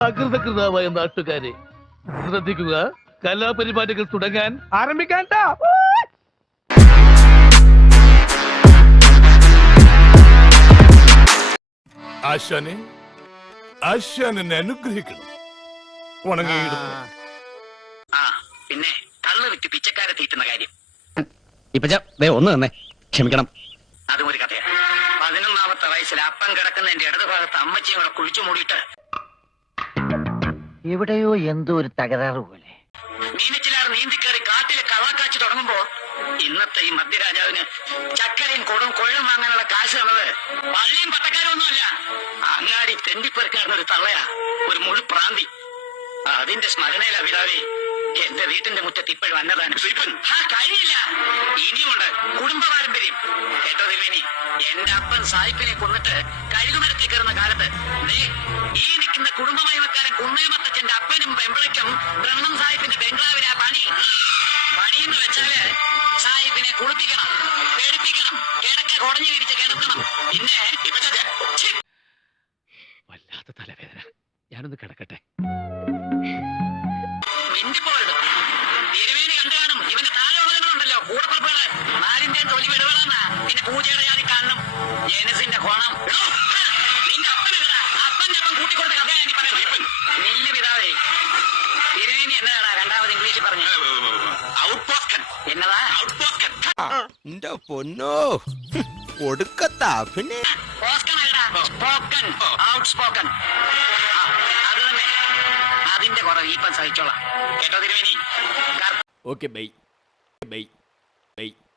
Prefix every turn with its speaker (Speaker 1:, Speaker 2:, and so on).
Speaker 1: അകൃതകൃതാവായ നാട്ടുകാരെ ശ്രദ്ധിക്കുക, കലാപരിപാടികൾ തുടങ്ങാൻ ആരംഭിക്കാൻ.
Speaker 2: ആശാനെ അനുഗ്രഹിക്കണം.
Speaker 3: പിന്നെ കള്ള് വിറ്റ് പിച്ചക്കാരെ തീറ്റുന്ന കാര്യം
Speaker 4: ഒന്ന് തന്നെ ക്ഷമിക്കണം.
Speaker 3: അതും ഒരു കഥയാണ്. 11ാമത്തെ വയസ്സിൽ അപ്പം കിടക്കുന്ന എന്റെ ഇടതുഭാഗത്ത് അമ്മച്ചിയും കൂടെ കുഴിച്ചു മൂടിയിട്ട്
Speaker 5: എവിടെയോ എന്തോ ഒരു തകരാറ് പോലെ
Speaker 3: മീനച്ചിലാർ നീന്തിക്കയറി കാട്ടിലെ കള്ളക്കാച്ചി തുടങ്ങുമ്പോ ഇന്നത്തെ ഈ മധ്യരാജാവിന് ചക്കരയും കൊടും കൊള്ളും വാങ്ങാനുള്ള കാശ് തന്നത് പള്ളിയും പട്ടക്കാരും ഒന്നുമല്ല, അങ്ങാടി തെണ്ടിപ്പെറുക്കാരുന്ന ഒരു തള്ളയാ, ഒരു മുഴു പ്രാന്തി. അതിന്റെ സ്മരണയില പിതാവേ എന്റെ വീട്ടിന്റെ മുറ്റത്ത് ഇപ്പോഴും അന്നദാനം കഴിയില്ല. ഇനിയുമുണ്ട് കുടുംബ പാരമ്പര്യം. കേട്ടോ തിരുമേനി, എന്റെ അപ്പൻ സായിപ്പിനെ കൊന്നിട്ട് കഴുകുമരത്തിൽ കയറുന്ന കാലത്ത് ഈ നിൽക്കുന്ന കുടുംബമൈമക്കാരൻ കുന്നേമത്തച്ഛന്റെ അപ്പനും പെമ്പിളയ്ക്കും ബ്രഹ്മം സാഹിബിന്റെ ബംഗ്ലാവിലെ പണിയെന്ന് വെച്ചാല് സാഹിബിനെ കുളിപ്പിക്കണം, പേടിപ്പിക്കണം, കിടക്ക കുടഞ്ഞു വിരിച്ച് കിടത്തണം. പിന്നെ
Speaker 4: വല്ലാത്ത തലവേദന, ഞാനൊന്ന് കിടക്കട്ടെ.
Speaker 3: മിണ്ടിപ്പോരുത്. തിരുമേനി കണ്ടു കാണും, ഇവന്റെ താലോകങ്ങളുണ്ടല്ലോ കൂടപ്പുറപ്പുകള്, നാലിന്റെ തൊലി വിടുവെന്ന, പിന്നെ പൂജയുടെ ജാതി കാണണം, ജനസിന്റെ കോണം. നിന്റെ അപ്പനെടാ, അപ്പന്റെ അപ്പം കൂട്ടിക്കൊടുത്ത കഥയാണ് നീ പറയുന്നത്. നെല്ല് പിതാവേ, തിരുമേനി എന്നതാടാ രണ്ടാമത് ഇംഗ്ലീഷിൽ പറഞ്ഞു? ഔട്ട്പോസ്റ്റൻ. എന്നതാ ഔട്ട്പോസ്റ്റൻ?
Speaker 6: പൊന്നോ കൊടുക്കത്താ. പിന്നെ
Speaker 3: സ്പോക്കൻ, ഔട്ട്സ്പോക്കൻ. അത് തന്നെ, അതിന്റെ കുറവ് ഈപ്പം സഹിച്ചോളാം. കേട്ടോ തിരുമേനി?
Speaker 4: Okay bye bye by.